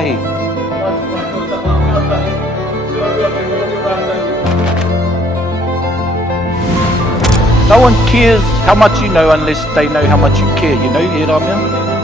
आहे. No one cares how much you know unless they know how much you care, you know what I mean?